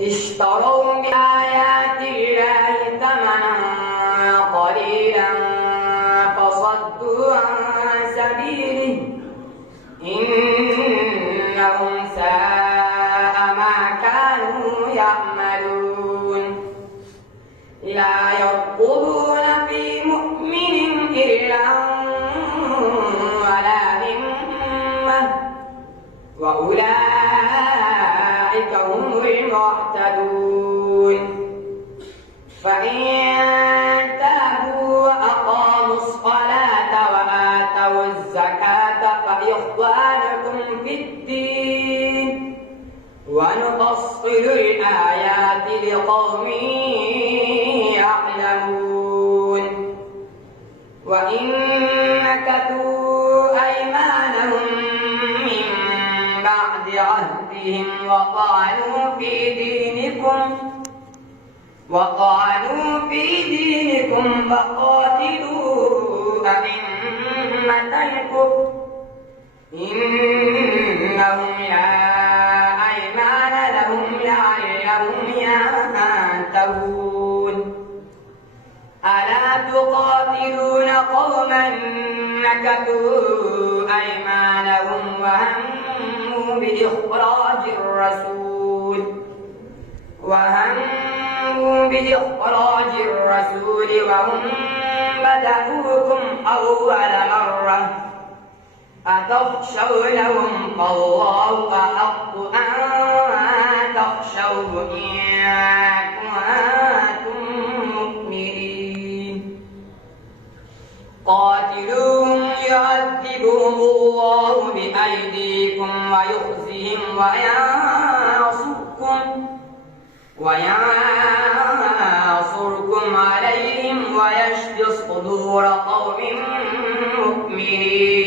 اشتروا بآيات الله ثمنا قليلا فصدوا عن سبيله إنهم ساء ما كانوا يعملون لا يرقبون في مؤمن إلا ولا ذمة وأولئك هم المعتدون فإن تابوا وأقاموا الصلاة وآتوا الزكاة فإخوانكم في الدين ونفصل الآيات لقوم يعلمون وإن نكثوا أيمانهم من بعد عهدهم وطعنوا في دينكم فقاتلوا أئمة الكفر إنهم لا أيمان لهم لعلهم ينتهون ألا تقاتلون قوما نكثوا أيمانهم وهموا بإخراج الرسول وهم بدأوكم أول مرة أتخشونهم فالله أحق أن تخشوه إن كنتم مؤمنين قاتلوهم يعذبهم الله بأيديكم ويخزهم وينصركم عليهم ويشفي صدور قوم مؤمنين